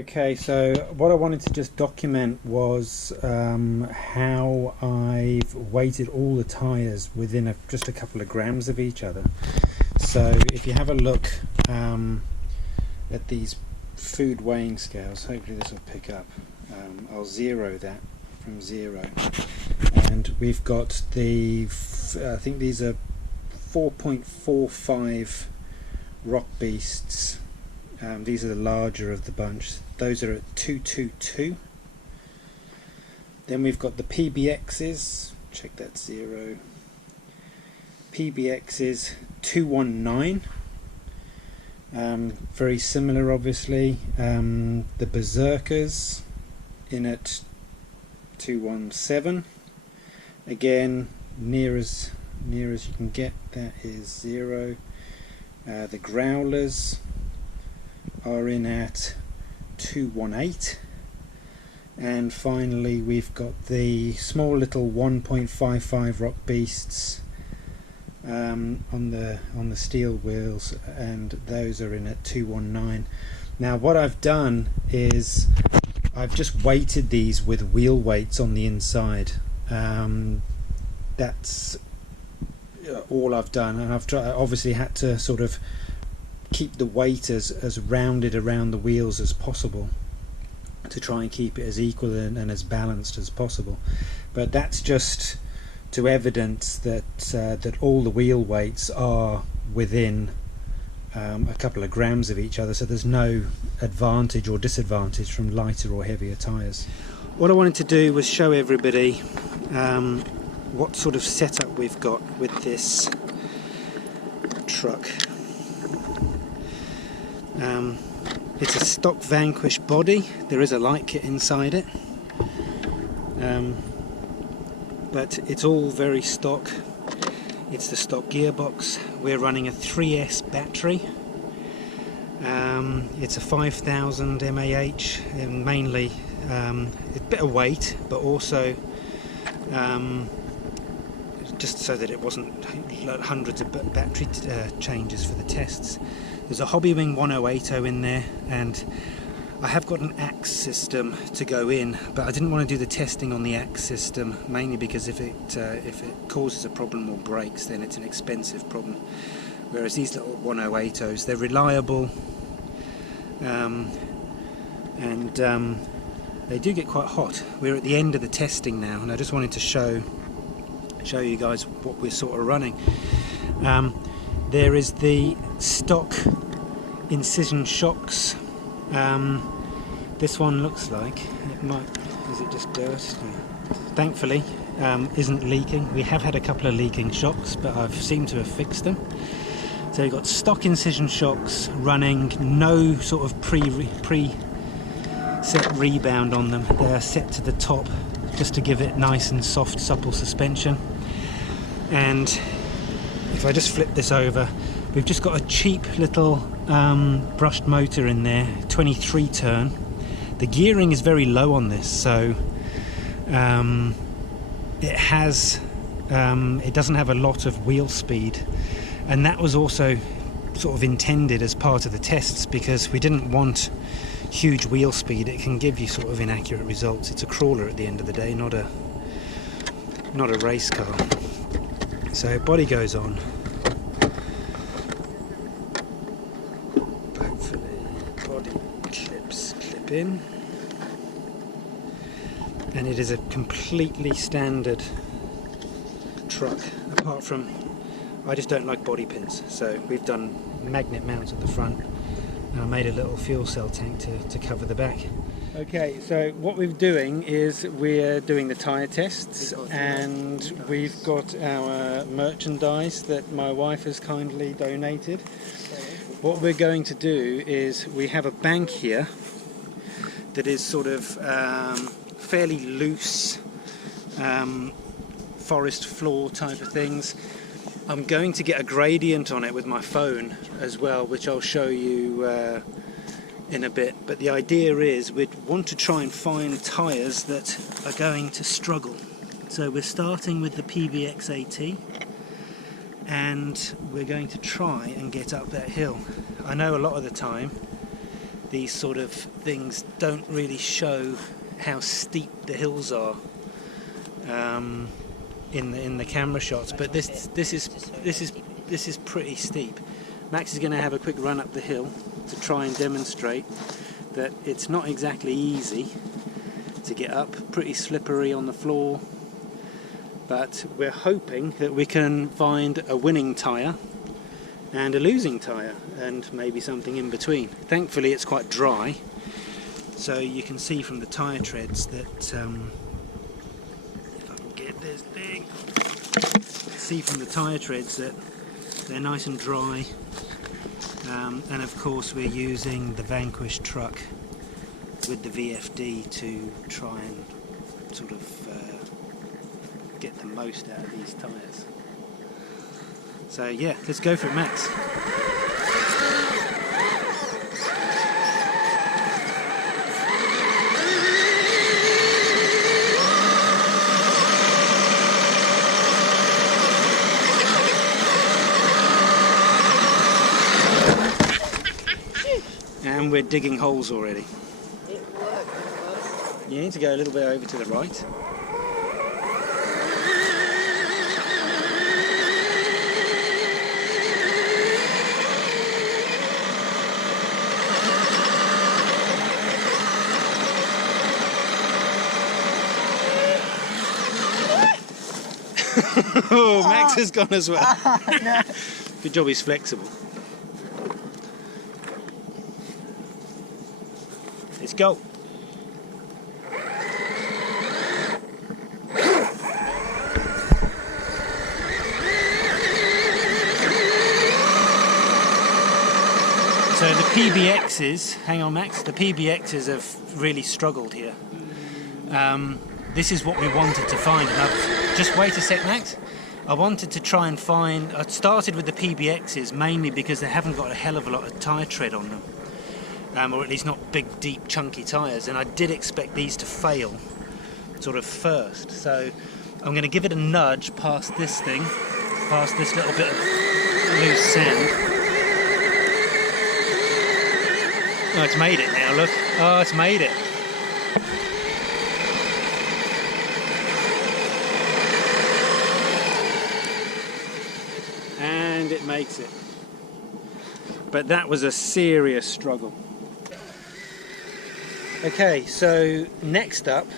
Okay, so what I wanted to just document was how I've weighted all the tyres within just a couple of grams of each other. So if you have a look at these food weighing scales, hopefully this will pick up. I'll zero that from 0, and we've got the I think these are 4.45 rock beasts. These are the larger of the bunch. Those are at 222. Then we've got the PBXs, check that 0. PBXs 219. Very similar, obviously. The Berserkers in at 217. Again, near as you can get, that is 0. The Growlers are in at 218, and finally we've got the small little 1.55 rock beasts on the steel wheels, and those are in at 219. Now what I've done is I've just weighted these with wheel weights on the inside. That's all I've done, and I've obviously had to sort of keep the weight as rounded around the wheels as possible to try and keep it as equal and as balanced as possible. But that's just to evidence that that all the wheel weights are within a couple of grams of each other, so there's no advantage or disadvantage from lighter or heavier tyres. What I wanted to do was show everybody what sort of setup we've got with this truck. It's a stock Vanquish body. There is a light kit inside it, but it's all very stock. It's the stock gearbox. We're running a 3S battery. It's a 5000 mAh, and mainly it's a bit of weight, but also just so that it wasn't hundreds of battery changes for the tests. There's a Hobbywing 1080 in there, and I have got an axe system to go in, but I didn't want to do the testing on the axe system, mainly because if it causes a problem or breaks, then it's an expensive problem. Whereas these little 1080s, they're reliable, and they do get quite hot. We're at the end of the testing now, and I just wanted to show you guys what we're sort of running. There is the stock incision shocks. This one looks like it might. Is it just dirt? No. Thankfully, isn't leaking. We have had a couple of leaking shocks, but I've seemed to have fixed them. So you've got stock incision shocks running, no sort of pre-set rebound on them. They're set to the top just to give it nice and soft, supple suspension. And if I just flip this over, we've just got a cheap little brushed motor in there, 23 turn. The gearing is very low on this, so it doesn't have a lot of wheel speed, and that was also sort of intended as part of the tests because we didn't want huge wheel speed. It can give you sort of inaccurate results. It's a crawler at the end of the day, not a race car. So body goes on. Hopefully body clips clip in. And it is a completely standard truck, apart from I just don't like body pins. So we've done magnet mounts at the front, and I made a little fuel cell tank to cover the back. Okay, so what we're doing is we're doing the tyre tests, and we've got our merchandise that my wife has kindly donated. What we're going to do is we have a bank here that is sort of fairly loose, forest floor type of things. I'm going to get a gradient on it with my phone as well, which I'll show you in a bit, but the idea is we'd want to try and find tyres that are going to struggle. So we're starting with the PBX AT, and we're going to try and get up that hill. I know a lot of the time these sort of things don't really show how steep the hills are in the camera shots, but this is pretty steep. Max is going to have a quick run up the hill to try and demonstrate that it's not exactly easy to get up, pretty slippery on the floor, but we're hoping that we can find a winning tyre and a losing tyre and maybe something in between. Thankfully it's quite dry, so you can see from the tyre treads that if I can get this thing, see from the tyre treads that they're nice and dry, and of course we're using the Vanquish truck with the VFD to try and sort of get the most out of these tyres. So yeah, let's go for it, Max. And we're digging holes already. It worked. You need to go a little bit over to the right. Oh, Max has gone as well. No. Good job he's flexible. Let's go. So the PBXs, hang on Max, the PBXs have really struggled here. This is what we wanted to find, and I've, just wait a sec Max, I wanted to try and find, I started with the PBXs mainly because they haven't got a hell of a lot of tyre tread on them, or at least not big deep chunky tyres, and I did expect these to fail sort of first, so I'm going to give it a nudge past this thing, past this little bit of loose sand. Oh, it's made it now, look. Oh, it's made it. And it makes it. But that was a serious struggle. Okay, so next up,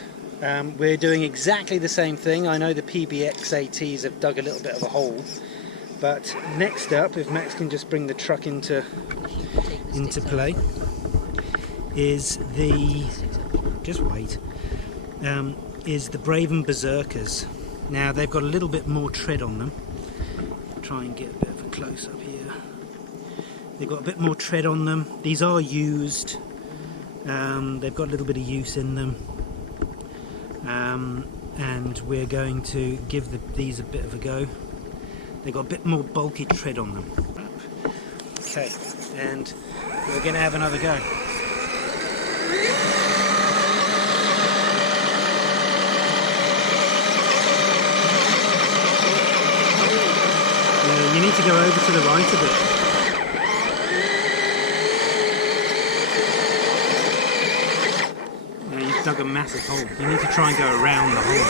we're doing exactly the same thing. I know the PBX ATs have dug a little bit of a hole, but next up, if Max can just bring the truck into play, is the, just wait, is the Braven Berserkers. Now they've got a little bit more tread on them. Try and get a bit of a close up here. They've got a bit more tread on them. These are used. They've got a little bit of use in them, and we're going to give these a bit of a go. They've got a bit more bulky tread on them. Okay, and we're going to have another go. You need to go over to the right a bit. You've dug a massive hole. You need to try and go around the hole.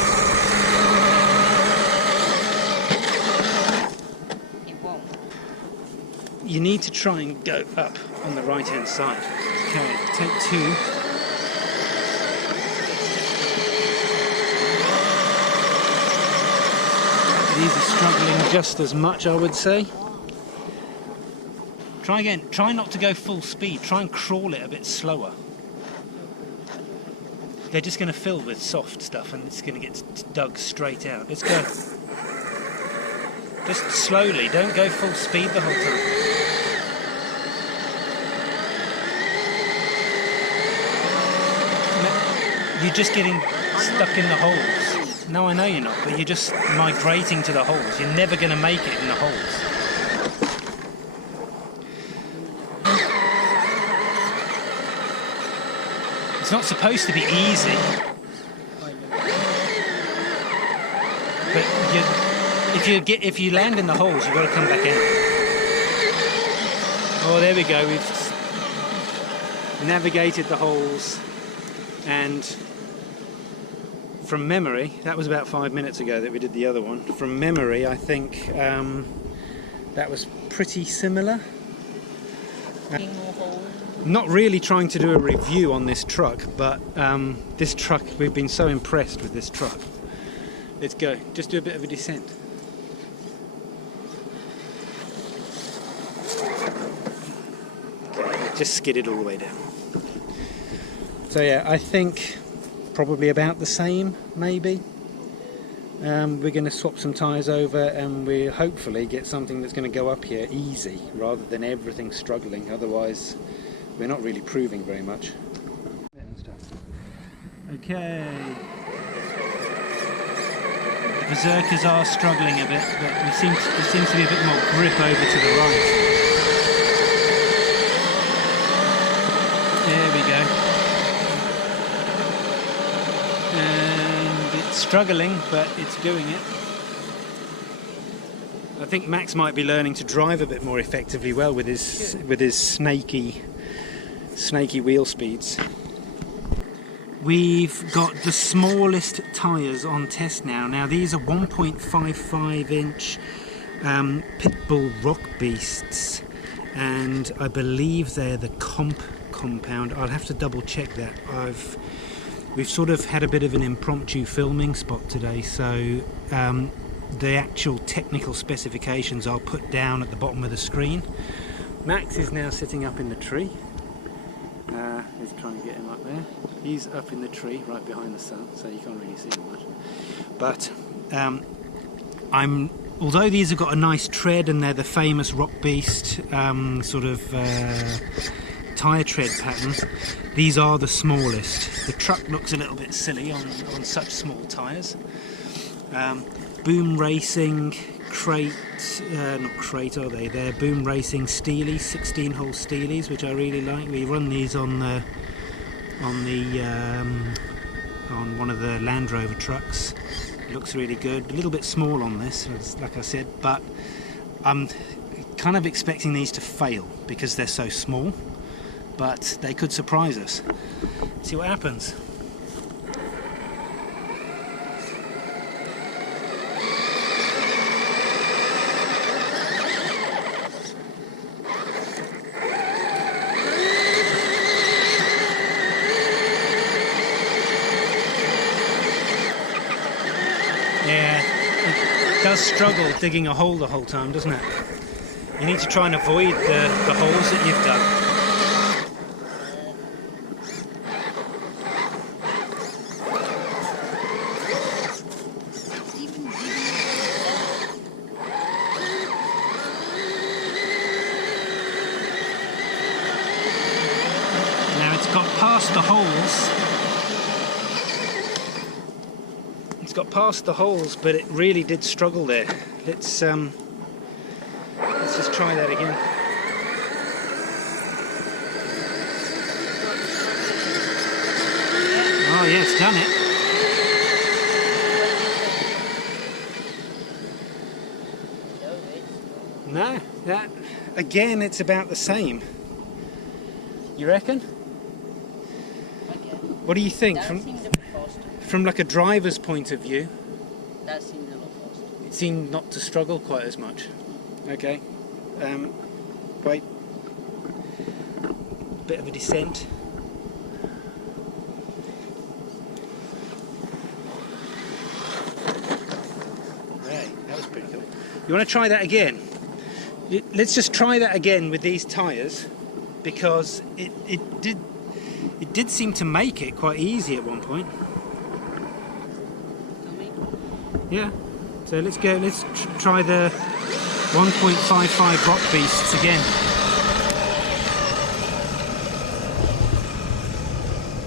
It won't. You need to try and go up on the right hand side. Okay, take two. These are struggling just as much, I would say. Try again. Try not to go full speed. Try and crawl it a bit slower. They're just going to fill with soft stuff and it's going to get dug straight out. Let's go. Just slowly. Don't go full speed the whole time. You're just getting stuck in the holes. No, I know you're not, but you're just migrating to the holes. You're never going to make it in the holes. It's not supposed to be easy. But if you land in the holes, you've got to come back out. Oh, there we go. navigated the holes, and from memory, that was about 5 minutes ago that we did the other one. From memory, I think that was pretty similar. Not really trying to do a review on this truck, but this truck, we've been so impressed with this truck. Let's go, just do a bit of a descent. Okay, just skidded all the way down. So yeah, I think probably about the same, maybe. We're going to swap some tyres over, and we hopefully get something that's going to go up here easy rather than everything struggling. Otherwise, we're not really proving very much. Okay. The Berserkers are struggling a bit, but there seems to be a bit more grip over to the right. There we go. And it's struggling, but it's doing it. I think Max might be learning to drive a bit more effectively well with his snaky wheel speeds. We've got the smallest tyres on test now. Now these are 1.55 inch Pitbull Rock Beasts, and I believe they're the compound. I'll have to double check that. We've sort of had a bit of an impromptu filming spot today, so the actual technical specifications I'll put down at the bottom of the screen. Max is now sitting up in the tree. Let's try and get him up there. He's up in the tree right behind the sun, so you can't really see him much. But although these have got a nice tread and they're the famous Rock Beast sort of tyre tread pattern, these are the smallest. The truck looks a little bit silly on such small tyres. Boom Racing crate, not crate are they? They're Boom Racing Steelies, 16-hole Steelies, which I really like. We run these on one of the Land Rover trucks. It looks really good. A little bit small on this, like I said, but I'm kind of expecting these to fail because they're so small. But they could surprise us. See what happens. Yeah, it does struggle digging a hole the whole time, doesn't it? You need to try and avoid the holes that you've dug. Past the holes. It's got past the holes, but it really did struggle there. Let's just try that again. Oh yeah, it's done it. No, that again, it's about the same. You reckon? What do you think? From like a driver's point of view? That seemed a lot faster. It seemed not to struggle quite as much. Okay. Wait. Bit of a descent. Hey, that was pretty cool. You want to try that again? Let's just try that again with these tyres, because it did seem to make it quite easy at one point. Yeah. So let's go. Let's try the 1.55 Rock Beasts again.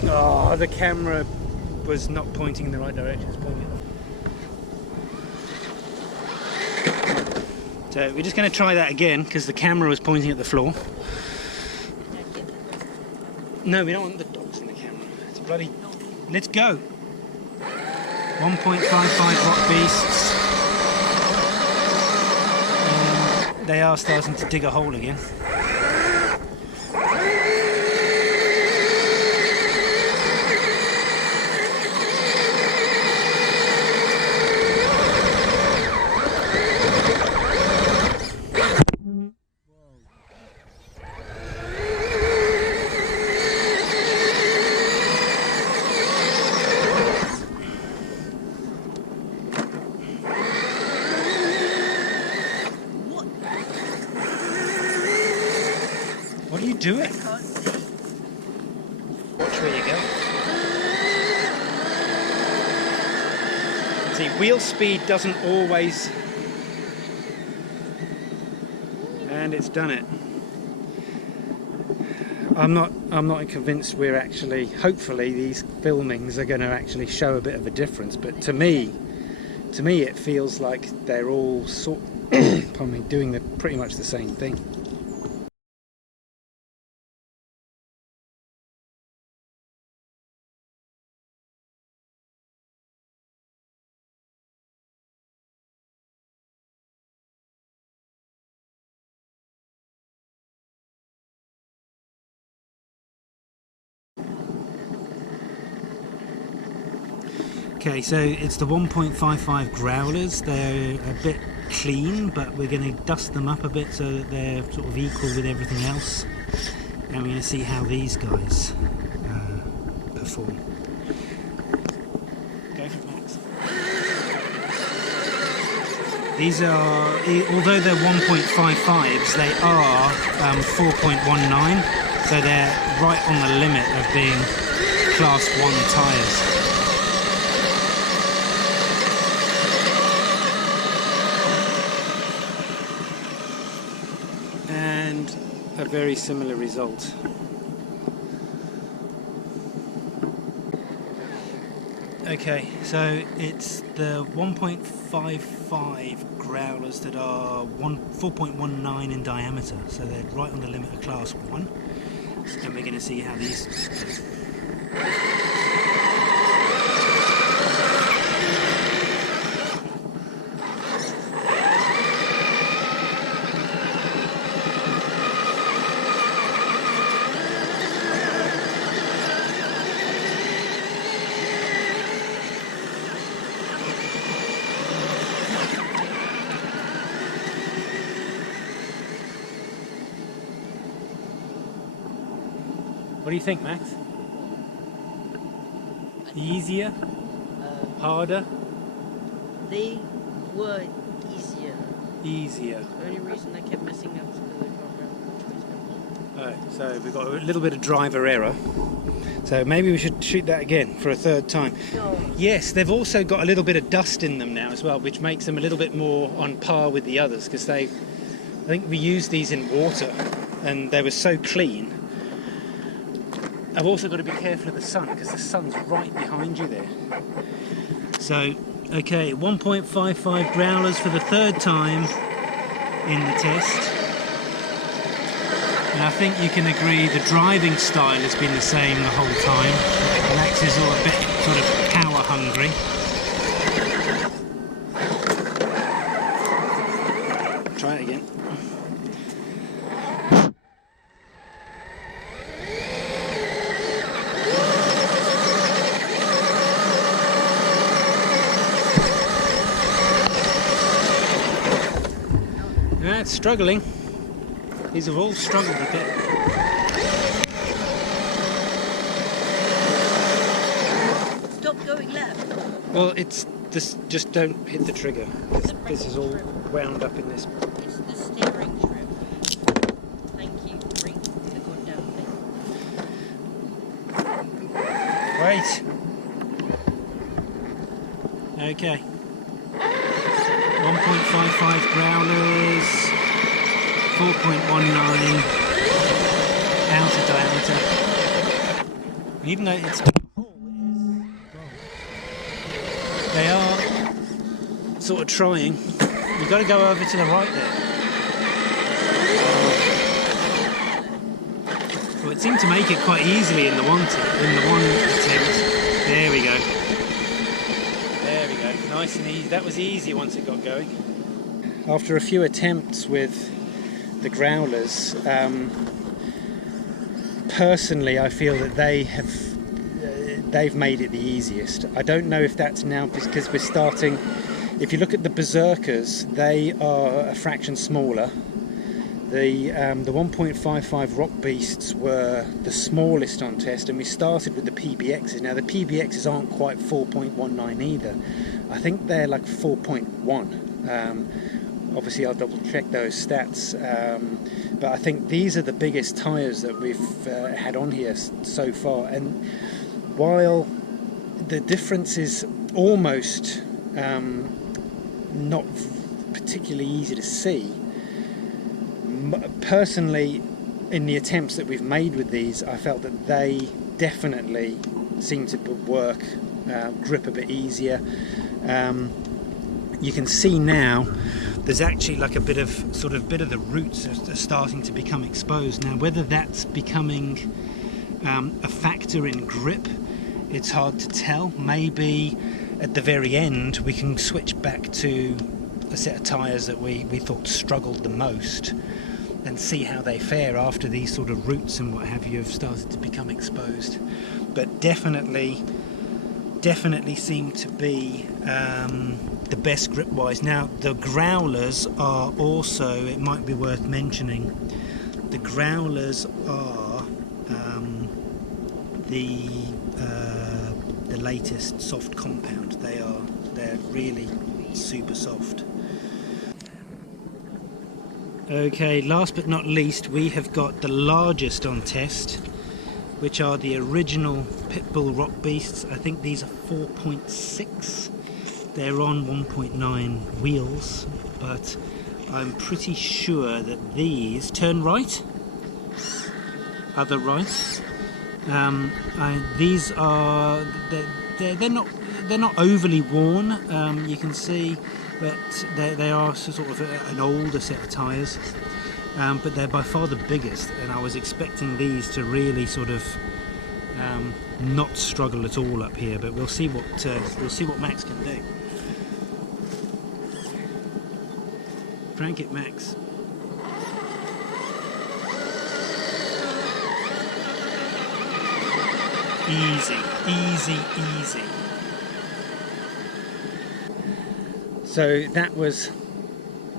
Oh, the camera was not pointing in the right direction. It's pointing. So we're just going to try that again because the camera was pointing at the floor. No, we don't want the dogs in the camera. It's bloody... Let's go. 1.55 Rock Beasts. They are starting to dig a hole again. are you doing? I can't see. Watch where you go. See, wheel speed doesn't always... And it's done it. I'm not convinced we're actually... Hopefully these filmings are going to actually show a bit of a difference, but to me it feels like they're all pardon me, doing pretty much the same thing. Okay, so it's the 1.55 Growlers. They're a bit clean, but we're going to dust them up a bit so that they're sort of equal with everything else. And we're going to see how these guys perform. Go for it, Max. These are, although they're 1.55s, they are 4.19, so they're right on the limit of being Class 1 tyres. A very similar result. Okay, so it's the 1.55 Growlers that are 4.19 in diameter, so they're right on the limit of Class 1. And we're going to see how these... What do you think, Max? Easier? Harder? They were easier. Easier. The only reason I kept messing up is because I got around. Alright, so we've got a little bit of driver error. So maybe we should shoot that again for a third time. No. Yes, they've also got a little bit of dust in them now as well, which makes them a little bit more on par with the others, because I think we used these in water and they were so clean. I've also got to be careful of the sun, because the sun's right behind you there. So, okay, 1.55 Growlers for the third time in the test. And I think you can agree the driving style has been the same the whole time. Max is all a bit sort of power hungry. Try it again. It's struggling. These have all struggled a bit. Stop going left. Well, it's this. Just don't hit the trigger. This is all wound up in this. It's the steering trim. Thank you. Bring the goddamn thing. Wait. Okay. 1.55 Growlers, 4.19 outer diameter. Even though it's they are sort of trying. You've got to go over to the right there. Well, it seemed to make it quite easily in the one attempt. There we go. Nice and easy. That was easy once it got going. After a few attempts with the Growlers, personally I feel that they've made it the easiest. I don't know if that's now because we're starting... If you look at the Berserkers, they are a fraction smaller. The 1.55 Rock Beasts were the smallest on test, and we started with the PBXs. Now the PBXs aren't quite 4.19 either. I think they're like 4.1. Obviously I'll double check those stats, but I think these are the biggest tyres that we've had on here so far, and while the difference is almost not particularly easy to see, personally in the attempts that we've made with these, I felt that they definitely seem to work, grip a bit easier. You can see now there's actually like a bit of the roots are starting to become exposed now. Whether that's becoming a factor in grip, it's hard to tell. Maybe at the very end we can switch back to a set of tyres that we thought struggled the most and see how they fare after these sort of roots and what have you have started to become exposed. But definitely seem to be the best grip wise. Now the Growlers are also, it might be worth mentioning, the Growlers are the latest soft compound. They're really super soft. Okay, last but not least, we have got the largest on test, which are the original Pitbull Rock Beasts. I think these are 4.6. They're on 1.9 wheels, but I'm pretty sure that these turn right, other right. These are they're not overly worn. You can see that they are sort of an older set of tyres, but they're by far the biggest, and I was expecting these to really sort of not struggle at all up here, but we'll see what Max can do. Crank it, Max. Easy, easy, easy. So that was,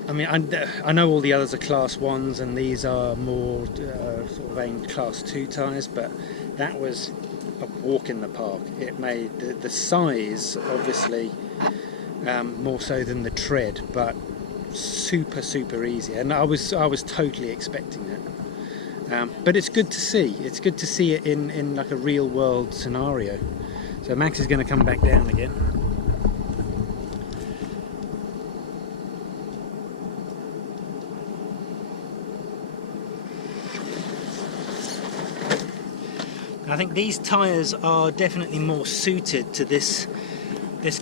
I mean, I know all the others are class 1s and these are more sort of aimed class 2 tyres, but that was a walk in the park. It made the size, obviously, more so than the tread, but super easy, and I was totally expecting that. But it's good to see. It's good to see it in like a real world scenario. So Max is going to come back down again. I think these tyres are definitely more suited to this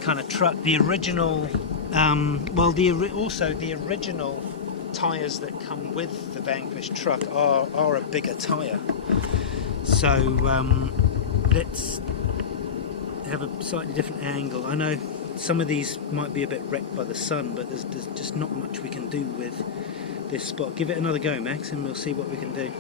kind of truck. The original, also the original tyres that come with the Vanquish truck are a bigger tyre. So let's have a slightly different angle. I know some of these might be a bit wrecked by the sun, but there's just not much we can do with this spot. Give it another go, Max, and we'll see what we can do.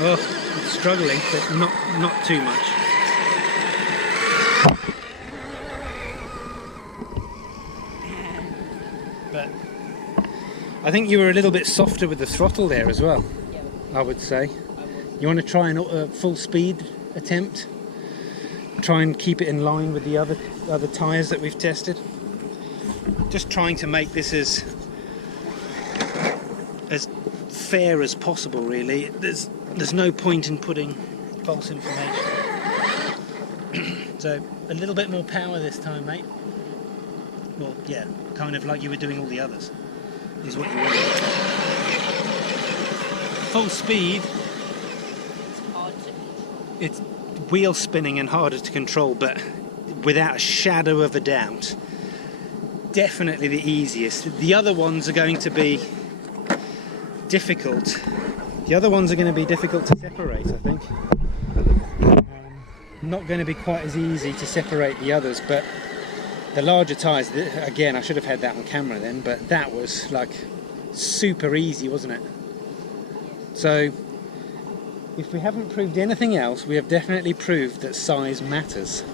Oh, it's struggling, but not too much. But I think you were a little bit softer with the throttle there as well, I would say. You want to try a full speed attempt? Try and keep it in line with the other tyres that we've tested. Just trying to make this as fair as possible, really. There's no point in putting false information. So a little bit more power this time, mate. Well, yeah, kind of like you were doing all the others, is what you want. Full speed. It's wheel spinning and harder to control, but without a shadow of a doubt, definitely the easiest. The other ones are going to be difficult. The other ones are going to be difficult to separate, I think. Not going to be quite as easy to separate the others, but the larger tyres, again, I should have had that on camera then, but that was like super easy, wasn't it? So if we haven't proved anything else, we have definitely proved that size matters.